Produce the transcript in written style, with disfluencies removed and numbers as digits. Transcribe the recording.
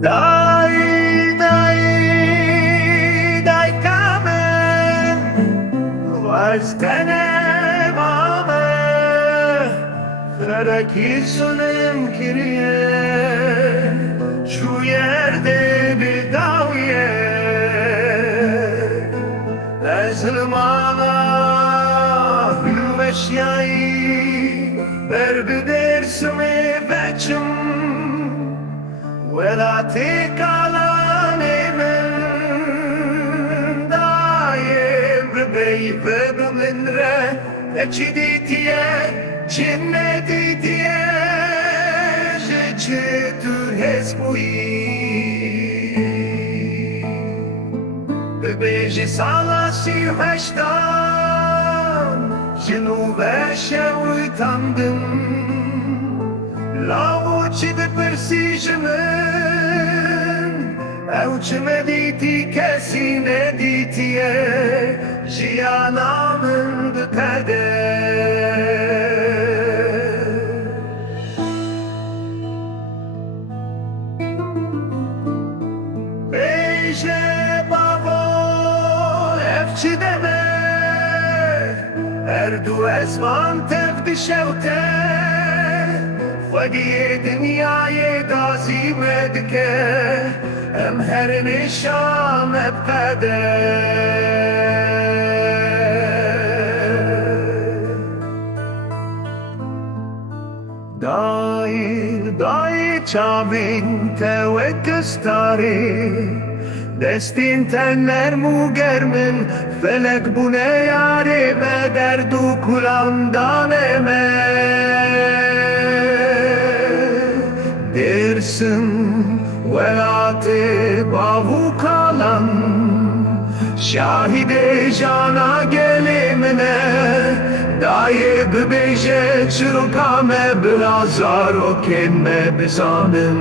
Dai, dai, dai kamen, varstene mame, Ferakisunem kiriye, şu yerde bir davye, Ezlmana gülmeşyayı, Verbi dersimi veçim, ولا تكالاني من دايم ربي من ره اچديتيه جنتيتيه جيتو هسبوي ببيجي سالاشي هشتان جنوبه شوي تندم Lauci de persijmen, Euçme diti kesine ditiye, Jiyanamın de kader. Beyce babo efçi deme, Erdu esman tevdi şevte, ودي دنياي دازي مدكه ام هر نشام بقدر داي çavin tevekküstari Destin tenler mu germin Felek bu ne yarime derdu kulandan dersin velatı bavu kalan Şahide cana gelimine Daye bebeje çırkame Bilazar o kelme besanım